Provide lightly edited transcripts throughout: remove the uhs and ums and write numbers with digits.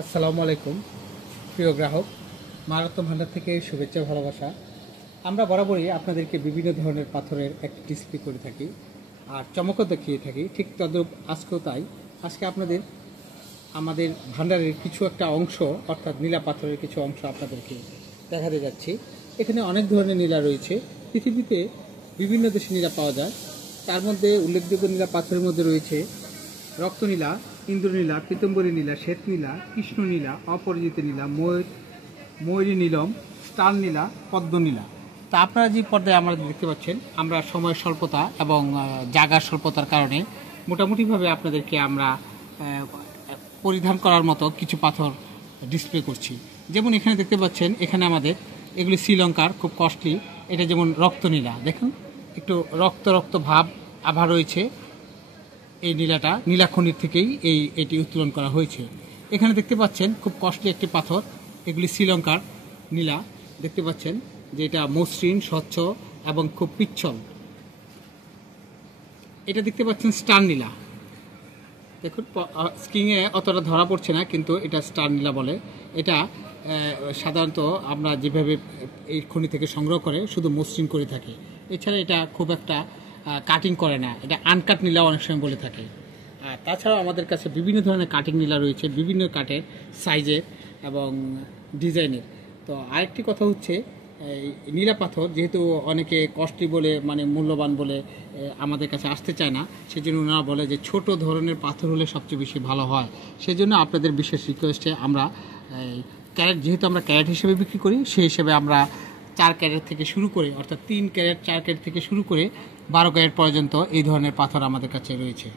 আসসালামু আলাইকুম প্রিয় গ্রাহক, মারাত্ম ভান্ডার থেকে শুভেচ্ছা ভালোবাসা। আমরা বরাবরই আপনাদেরকে বিভিন্ন ধরনের পাথরের একটি ডিসপ্লে করে থাকি আর চমকও দেখিয়ে থাকি, ঠিক তদ্রূপ আজকেও তাই। আজকে আমাদের ভান্ডারের কিছু একটা অংশ, অর্থাৎ নীলা পাথরের কিছু অংশ আপনাদেরকে দেখাতে যাচ্ছি। এখানে অনেক ধরনের নীলা রয়েছে। পৃথিবীতে বিভিন্ন দেশে নীলা পাওয়া যায়। তার মধ্যে উল্লেখযোগ্য নীলা পাথরের মধ্যে রয়েছে রক্তনীলা, ইন্দ্রনীলা, পীতম্বরী নীলা, শ্বেতনীলা, কৃষ্ণনীলা, অপরাজিত নীলা, ময়ূরী নীলম, স্টার নীলা, পদ্মনীলা। তা আপনারা যে পর্দায় আমরা দেখতে পাচ্ছেন, আমরা সময়ের স্বল্পতা এবং জায়গার স্বল্পতার কারণে মোটামুটিভাবে আপনাদেরকে আমরা পরিধান করার মতো কিছু পাথর ডিসপ্লে করছি। যেমন এখানে দেখতে পাচ্ছেন, এখানে আমাদের এগুলি শ্রীলঙ্কার খুব কস্টলি। এটা যেমন রক্তনীলা, দেখুন একটু রক্ত রক্ত ভাব আভা রয়েছে। এই নীলাটা নীলাখনির থেকেই এটি উত্তোলন করা হয়েছে। এখানে দেখতে পাচ্ছেন খুব কস্টলি একটি পাথর, এগুলি শ্রীলঙ্কার নীলা। দেখতে পাচ্ছেন যে এটা মসৃণ, স্বচ্ছ এবং খুব পিচ্ছল। এটা দেখতে পাচ্ছেন স্টার নীলা। দেখুন স্ক্রিনে অতটা ধরা পড়ছে না, কিন্তু এটা স্টার নীলা বলে। এটা সাধারণত আমরা যেভাবে এই খনি থেকে সংগ্রহ করে শুধু মসৃণ করে থাকে, এছাড়া এটা খুব একটা কাটিং করে না। এটা আনকাট নীলা অনেক সময় বলে থাকে। আর তাছাড়াও আমাদের কাছে বিভিন্ন ধরনের কাটিং নীলা রয়েছে, বিভিন্ন কাঠের সাইজের এবং ডিজাইনের। তো আরেকটি কথা হচ্ছে, এই নীলা পাথর যেহেতু অনেকে কস্টলি বলে, মানে মূল্যবান বলে আমাদের কাছে আসতে চায় না, সেজন্য ওনারা বলে যে ছোট ধরনের পাথর হলে সবচেয়ে বেশি ভালো হয়। সেজন্য আপনাদের বিশেষ রিকোয়েস্টে আমরা ক্যারেট, যেহেতু আমরা ক্যারেট হিসেবে বিক্রি করি, সেই হিসেবে আমরা 4 ক্যারেট থেকে শুরু করে, অর্থাৎ 3 ক্যারেট 4 ক্যারেট থেকে শুরু করে 12 ক্যারেট পর্যন্ত এই ধরনের পাথর আমাদের কাছে রয়েছে।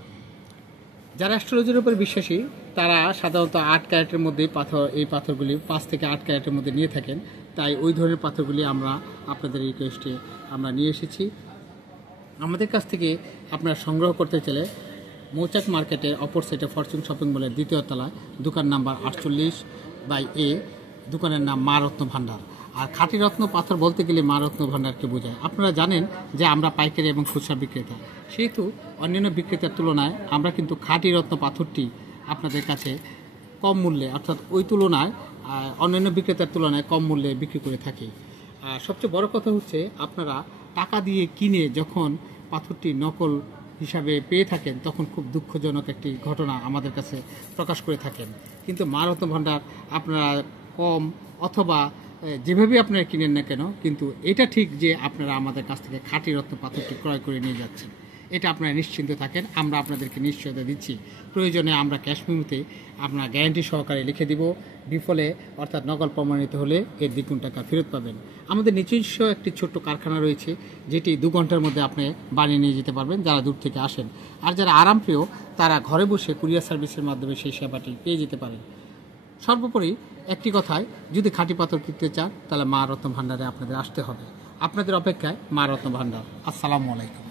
যারা অ্যাস্ট্রোলজির উপর বিশ্বাসী তারা সাধারণত 8 ক্যারেটের মধ্যে এই পাথরগুলি 5 থেকে 8 ক্যারেটের মধ্যে নিয়ে থাকেন। তাই ওই ধরনের পাথরগুলি আমরা আপনাদের রিকোয়েস্টে আমরা নিয়ে এসেছি। আমাদের কাছ থেকে আপনারা সংগ্রহ করতে চাইলে মৌচাক মার্কেটের অপর সাইডে ফরচুন শপিং মলের 2য় তলায় দোকান নাম্বার 48/A, দোকানের নাম মা রত্ন ভান্ডার। আর খাঁটি রত্ন পাথর বলতে গেলে মা রত্ন ভান্ডারকে বোঝায়। আপনারা জানেন যে আমরা পাইকারি এবং খুচরা বিক্রেতা, সেহেতু অন্যান্য বিক্রেতার তুলনায় আমরা কিন্তু খাঁটি রত্ন পাথরটি আপনাদের কাছে কম মূল্যে, অর্থাৎ ওই তুলনায় অন্যান্য বিক্রেতার তুলনায় কম মূল্যে বিক্রি করে থাকি। আর সবচেয়ে বড় কথা হচ্ছে, আপনারা টাকা দিয়ে কিনে যখন পাথরটি নকল হিসাবে পেয়ে থাকেন, তখন খুব দুঃখজনক একটি ঘটনা আমাদের কাছে প্রকাশ করে থাকেন। কিন্তু মা রত্ন ভান্ডার আপনারা কম অথবা যেভাবে আপনারা কিনেন না কেন, কিন্তু এটা ঠিক যে আপনারা আমাদের কাছ থেকে খাঁটি রত্ন পাথরটি ক্রয় করে নিয়ে যাচ্ছেন, এটা আপনারা নিশ্চিন্ত থাকেন। আমরা আপনাদেরকে নিশ্চয়তা দিচ্ছি। প্রয়োজনে আমরা ক্যাশ মেমোতে আপনার গ্যারান্টি সহকারে লিখে দিব। বিফলে অর্থাৎ নকল প্রমাণিত হলে এর দ্বিগুণ টাকা ফেরত পাবেন। আমাদের নিজস্ব একটি ছোট্ট কারখানা রয়েছে, যেটি 2 ঘন্টার মধ্যে আপনি বানিয়ে নিয়ে যেতে পারবেন যারা দূর থেকে আসেন। আর যারা আরামপ্রিয় তারা ঘরে বসে কুরিয়ার সার্ভিসের মাধ্যমে সেই সেবাটি পেয়ে যেতে পারেন। সর্বোপরি একটি কথায়, যদি খাঁটি পাথর কিনতে চান তাহলে মা রত্ন ভান্ডারে আপনাদের আসতে হবে। আপনাদের অপেক্ষায় মা রত্ন ভান্ডার। আসসালামু আলাইকুম।